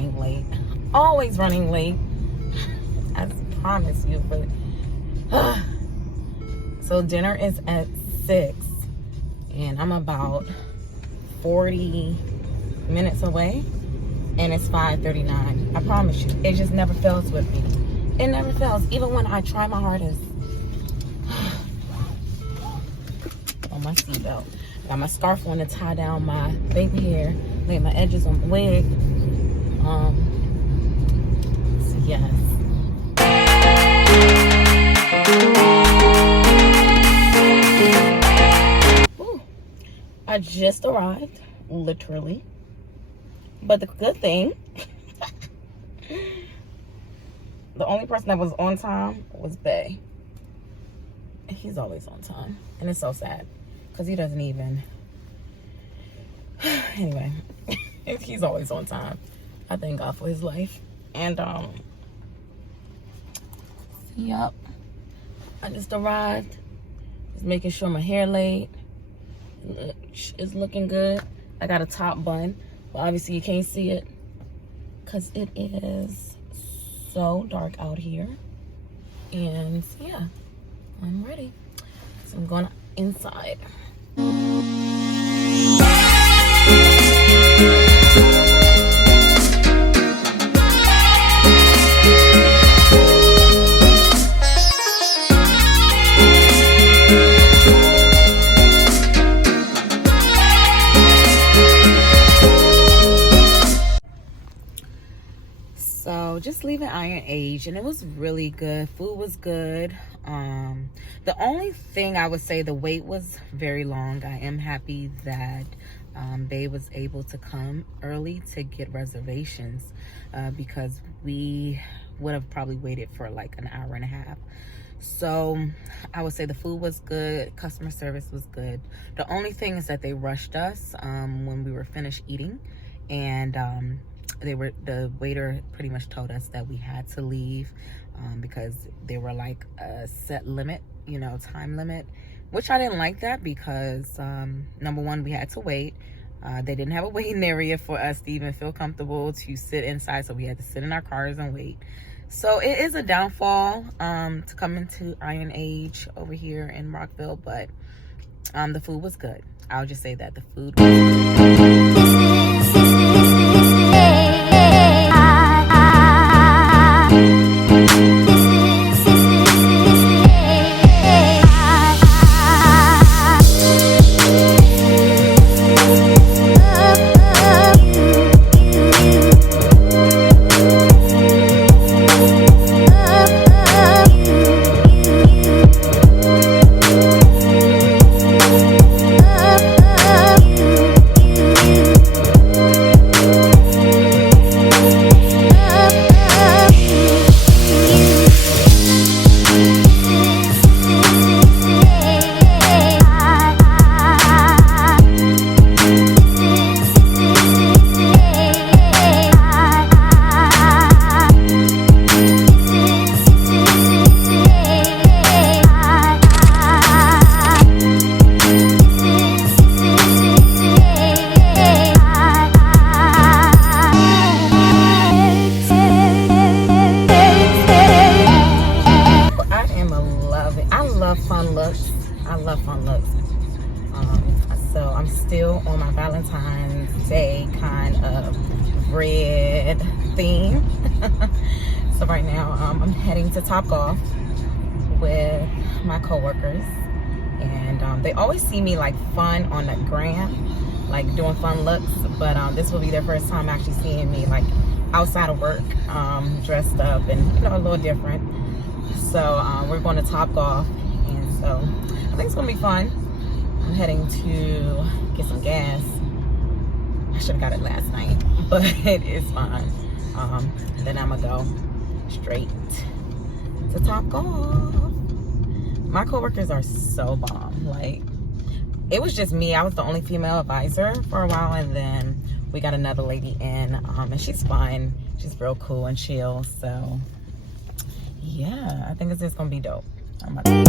running late. Always running late. I promise you, but so dinner is at 6 and I'm about 40 minutes away and it's 5:39. I promise you, it just never fails with me. It never fails, even when I try my hardest. On my seatbelt. Got my scarf on to tie down my baby hair. Lay my edges on the wig. So yes. Ooh, I just arrived, literally. But the good thing, the only person that was on time was Bay. He's always on time. And it's so sad because he doesn't even, anyway, he's always on time. I thank God for his life. And yep, I just arrived. Just making sure my hair laid is looking good. I got a top bun, but obviously you can't see it because it is so dark out here. And yeah, I'm ready. So I'm going inside. So just leaving Iron Age, and it was really good. Food was good. The only thing I would say, the wait was very long. I am happy that Babe was able to come early to get reservations because we would have probably waited for like an hour and a half. So I would say the food was good, customer service was good. The only thing is that they rushed us when we were finished eating, and the waiter pretty much told us that we had to leave because they were like a set limit, you know, time limit, which I didn't like that because number one, we had to wait. They didn't have a waiting area for us to even feel comfortable to sit inside, so we had to sit in our cars and wait. So it is a downfall to come into Iron Age over here in Rockville, but the food was good. I'll just say that the food was good. I love fun looks. So I'm still on my Valentine's Day kind of red theme. So right now I'm heading to Topgolf with my coworkers, and they always see me like fun on the gram, like doing fun looks, but this will be their first time actually seeing me like outside of work, dressed up and, you know, a little different. So we're going to Topgolf, and so I think it's gonna be fun. I'm heading to get some gas. I should have got it last night, but it's fine. And then I'm gonna go straight to Topgolf. My coworkers are so bomb. Like, it was just me. I was the only female advisor for a while, and then we got another lady in, and she's fine. She's real cool and chill. So yeah, I think it's just gonna be dope. I'm about to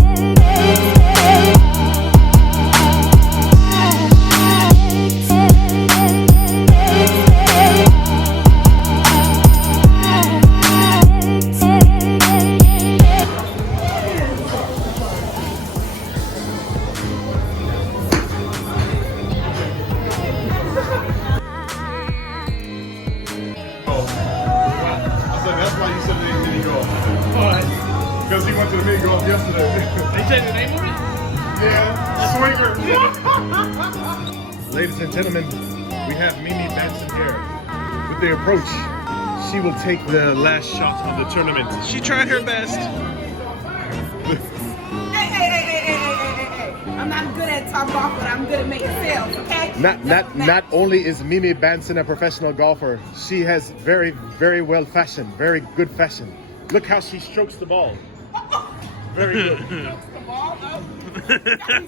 They changed the name of it? Yeah, Swinger. Ladies and gentlemen, we have Mimi Benson here. With the approach, she will take the last shot of the tournament. She tried her best. Hey. I'm not good at top golf, but I'm good at making sales, okay? Not only is Mimi Benson a professional golfer, she has very well fashioned, very good fashion. Look how she strokes the ball. Very good.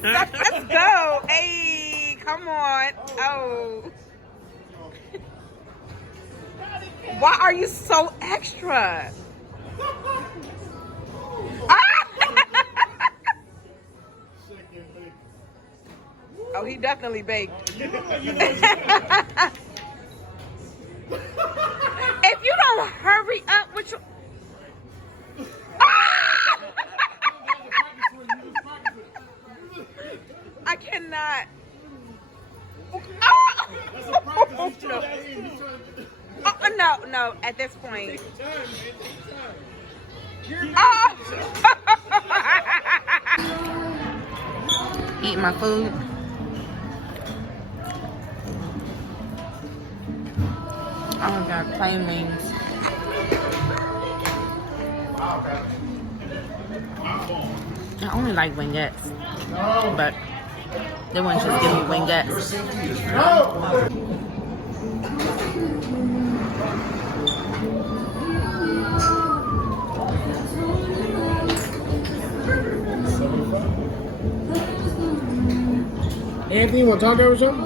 Let's go. Hey, come on. Oh. Why are you so extra? Oh, he definitely baked. If you don't hurry up with your... I cannot. No, at this point. Eat my food. Oh my God, plain wings. I only like wingettes, but they wouldn't just give me wingettes. Anthony, you want taco or something?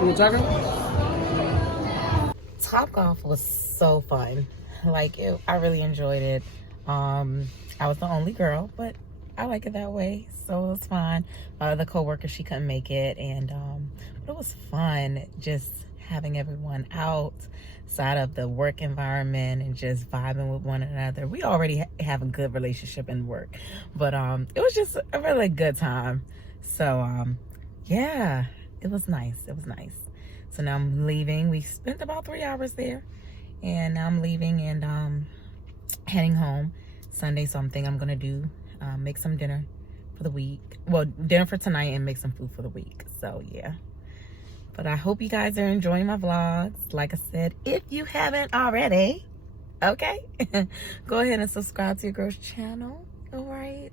You want taco? Topgolf was so fun. Like I really enjoyed it. I was the only girl, but I like it that way, so it was fun. The coworker, she couldn't make it, and but it was fun just having everyone outside of the work environment and just vibing with one another. We already have a good relationship in work, but it was just a really good time. So yeah, it was nice. It was nice. So now I'm leaving. We spent about 3 hours there, and now I'm leaving and heading home. Sunday, so I'm thinking I'm gonna do make some dinner for the week. Well, dinner for tonight and make some food for the week. So yeah, but I hope you guys are enjoying my vlogs. Like I said, if you haven't already, okay, go ahead and subscribe to your girl's channel. All right.